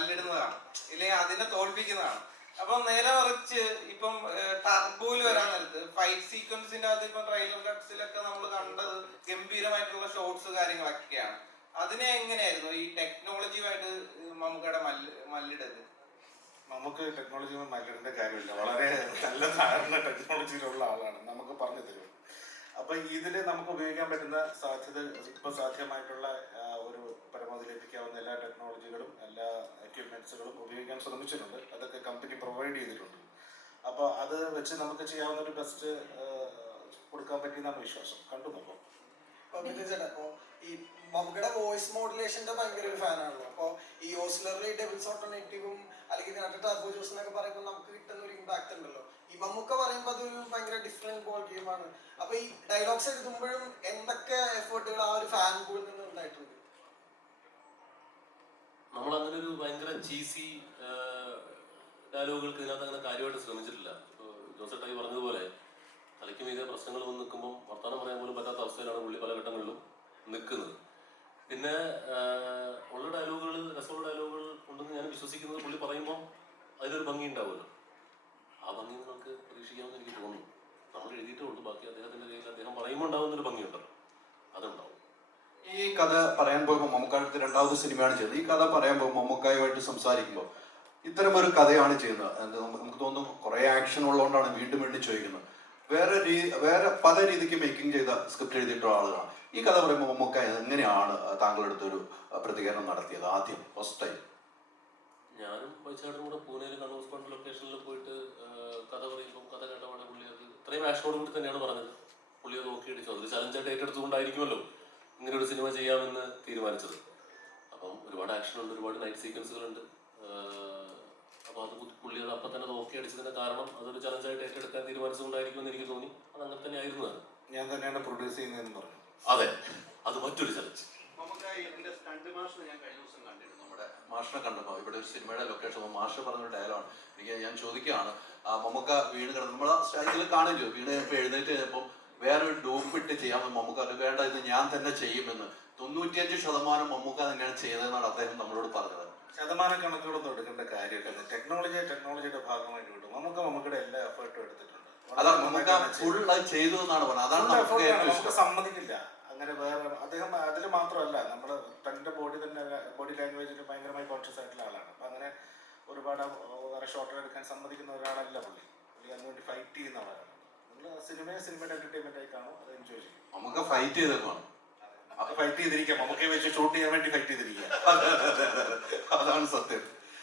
മല്ലിടുന്നതാണ്, ഇല്ലെങ്കിൽ അതിനെ തോൽപ്പിക്കുന്നതാണ്. അപ്പൊ നേരെ മറിച്ച് ഇപ്പം ടർബോയിൽ വരാൻ നേരത്ത് ഫൈറ്റ് സീക്വൻസിന്റെ അത് ഇപ്പൊ ട്രെയിലർ കട്ട്സിലൊക്കെ നമ്മൾ കണ്ടത് ഗംഭീരമായിട്ടുള്ള ഷോട്ട്സ് കാര്യങ്ങളൊക്കെയാണ്. അതിനെ എങ്ങനെയായിരുന്നു ഈ ടെക്നോളജിയുമായിട്ട് മമ്മൂക്കയുടെ മല്ലിടത്? നമുക്ക് ടെക്നോളജി മല്ലിടേണ്ട കാര്യമില്ല, വളരെ നല്ല ധാരണ ടെക്നോളജിയിലുള്ള ആളാണ്, നമുക്ക് പറഞ്ഞു തരും. അപ്പൊ ഇതില് നമുക്ക് ഉപയോഗിക്കാൻ പറ്റുന്ന ഇപ്പൊ സാധ്യമായിട്ടുള്ള ഒരു പരമാവധി ലഭിക്കാവുന്ന എല്ലാ ടെക്നോളജികളും എല്ലാ എക്യുപ്മെന്റ്സുകളും ഉപയോഗിക്കാൻ ശ്രമിച്ചിട്ടുണ്ട്. അതൊക്കെ കമ്പനി പ്രൊവൈഡ് ചെയ്തിട്ടുണ്ട്. അപ്പൊ അത് വെച്ച് നമുക്ക് ചെയ്യാവുന്ന ഒരു ബെസ്റ്റ് കൊടുക്കാൻ പറ്റിയെന്നാണ് വിശ്വാസം. കണ്ടു നോക്കാം. ഈ മമ്മൂക്കയുടെ വോയിസ് മോഡുലേഷന്റെ ഭയങ്കര ഒരു ഫാനാണല്ലോ. അപ്പൊ ഈ ഓസ്ലറിലെ ഡെവിൾസ് ഓൾട്ടർനേറ്റീവും അല്ലെങ്കിൽ ഇതിനകത്ത് ടർബോ ജോസ് എന്നൊക്കെ പറയുമ്പോൾ നമുക്ക് കിട്ടുന്ന ഒരു ഇമ്പാക്ട് ഉണ്ടല്ലോ. ഈ മമ്മൂക്ക പറയുമ്പോൾ അതൊരു ഭയങ്കര ഡിഫറെന്റ് ബോൾ ഗെയിമാണ്. അപ്പൊ ഈ ഡയലോഗ്സ് എഴുതുമ്പോഴും എന്തൊക്കെ എഫേർട്ടുകൾ ആ ഒരു ഫാൻ ബോളിൽ നിന്ന് ഉണ്ടായിട്ടുണ്ട്? നമ്മൾ അങ്ങനെ ഒരു ഭയങ്കര ചീസി ഡയലോഗുകൾക്ക് ഇതിനകത്ത് അങ്ങനെ കാര്യമായിട്ട് ശ്രമിച്ചിട്ടില്ല. ഇപ്പോൾ ജോസേട്ടായി പറഞ്ഞതുപോലെ തലയ്ക്ക് മീതെ പ്രശ്നങ്ങൾ വന്ന് നിൽക്കുമ്പോൾ വർത്തമാനം പറയാൻ പോലും പറ്റാത്ത അവസ്ഥയിലാണ് പുള്ളി പല ഘട്ടങ്ങളിലും നിൽക്കുന്നത്. പിന്നെ ഉള്ള ഡയലോഗുകൾ, രസമുള്ള ഡയലോഗുകൾ ഉണ്ടെന്ന് ഞാൻ വിശ്വസിക്കുന്നത് പുള്ളി പറയുമ്പോൾ അതിലൊരു ഭംഗി ഉണ്ടാവുമല്ലോ. ആ ഭംഗി നമുക്ക് പ്രതീക്ഷിക്കാമെന്ന് എനിക്ക് തോന്നുന്നു. നമ്മൾ എഴുതിയിട്ടേ ഉള്ളൂ, ബാക്കി അദ്ദേഹത്തിന്റെ കയ്യിൽ അദ്ദേഹം പറയുമ്പോൾ ഉണ്ടാവുന്നൊരു ഭംഗിയുണ്ടല്ലോ, അതുണ്ടാവും. ഈ കഥ പറയാൻ പോകുമ്പോൾ മമ്മൂക്കായുടെ രണ്ടാമത് സിനിമയാണ് ചെയ്യുന്നത്. ഈ കഥ പറയാൻ പോകുമ്പോൾ മമ്മൂക്കായുമായിട്ട് സംസാരിക്കുമ്പോൾ ഇത്തരം ഒരു കഥയാണ് ചെയ്യുന്നത്. നമുക്ക് തോന്നുന്നു കുറേ ആക്ഷൻ ഉള്ളതുകൊണ്ടാണ് വീണ്ടും വീണ്ടും ചോദിക്കുന്നത്. വേറെ പല രീതിക്ക് മേക്കിംഗ് ചെയ്ത സ്ക്രിപ്റ്റ് എഴുതിയിട്ടുള്ള ആളുകളാണ്. ഈ കഥ പറയുമ്പോൾ മമ്മൂക്ക എങ്ങനെയാണ് താങ്കളുടെ അടുത്തൊരു പ്രതികരണം നടത്തിയത് ആദ്യം ഫസ്റ്റ് ടൈം? ഞാനും പൈസയുടെ കൂടെ പൂനെയിൽ കണ്ണൂർ സ്പോണ്ട് ലൊക്കേഷനിൽ പോയിട്ട് കഥ പറയുമ്പോൾ കഥ കേട്ടപാടെ പുള്ളി അത് ഇത്രയും ആക്ഷനോട് കൂടി തന്നെയാണ് പറഞ്ഞത്. പുള്ളി അത് നോക്കിയിടിച്ചു. അതൊരു ചലഞ്ചായിട്ട് ഏറ്റെടുത്തുകൊണ്ടായിരിക്കുമല്ലോ ഇങ്ങനെ ഒരു സിനിമ ചെയ്യാമെന്ന് തീരുമാനിച്ചത്. അപ്പം ഒരുപാട് ആക്ഷൻ ഉണ്ട്, ഒരുപാട് നൈറ്റ് സീക്വൻസുകളുണ്ട്. അപ്പോൾ അത് പുള്ളി അത് അപ്പം തന്നെ നോക്കി അടിച്ചതിന്റെ കാരണം അതൊരു ചലഞ്ചായിട്ട് ഏറ്റെടുക്കാൻ തീരുമാനിച്ചുകൊണ്ടായിരിക്കുമെന്ന് എനിക്ക് തോന്നി. അത് അങ്ങനെ തന്നെ ആയിരുന്നു. അത് ഞാൻ തന്നെയാണ് പ്രൊഡ്യൂസ് ചെയ്യുന്നതെന്ന് പറഞ്ഞു. അതെ, അത് മറ്റൊരു ചലഞ്ച്. മാഷിനെ കണ്ടപ്പോൾ ഇവിടെ ഒരു സിനിമയുടെ ലൊക്കേഷൻ മാഷ് പറഞ്ഞൊരു ഡയലോഗാണ് ഞാൻ ചോദിക്കുകയാണ്. മമ്മൂക്ക വീണ് കിടന്നു നമ്മൾ സ്റ്റൈലിൽ കാണുമല്ലോ. വീണ് കഴിഞ്ഞപ്പോൾ എഴുന്നേറ്റ് കഴിഞ്ഞപ്പോൾ വേറൊരു ഡൂപ്പിട്ട് ചെയ്യാമെന്ന് മമ്മൂക്ക അത് വേണ്ട, ഇത് ഞാൻ തന്നെ ചെയ്യുമെന്ന് 95% മമ്മൂക്ക തന്നെയാണ് ചെയ്തതെന്നാണ് അദ്ദേഹം നമ്മളോട് പറഞ്ഞത്. ശതമാനം കണക്കുകളൊന്നും എടുക്കേണ്ട കാര്യമില്ല. ടെക്നോളജിയുടെ ഭാഗമായിട്ട് വിട്ടു. മമ്മൂക്കയുടെ എല്ലാ എഫേർട്ടും എടുത്തിട്ടുണ്ട്. അതാണ് മമ്മൂക്ക ഫുൾ ചെയ്തു എന്നാണ് പറഞ്ഞത്. അതാണ് നമുക്ക് സമ്മതിക്കില്ല. അങ്ങനെ വേറെ അദ്ദേഹം അതിൽ മാത്രമല്ല, നമ്മുടെ തൻ്റെ ബോഡി ലാംഗ്വേജിന് ഭയങ്കരമായി കോൺഷ്യസ് ആയിട്ടുള്ള ആളാണ്. അപ്പം അങ്ങനെ ഒരുപാട് വേറെ ഷോട്ടുകൾ എടുക്കാൻ സമ്മതിക്കുന്ന ഒരാളല്ല പുള്ളി. അതിനുവേണ്ടി ഫൈറ്റ് ചെയ്യുന്ന ആളാണ്. നിങ്ങൾ സിനിമയുടെ എന്റർടൈൻമെന്റ് ആയി കാണും, അത് എൻജോയ് ചെയ്യും. നമുക്ക് ഫൈറ്റ് ചെയ്തേക്കാണ്, ഫൈറ്റ് ചെയ്തിരിക്കാം. നമുക്ക് വെച്ച് ഷൂട്ട് ചെയ്യാൻ വേണ്ടി ഫൈറ്റ് ചെയ്തിരിക്കുക. അതാണ് സത്യം.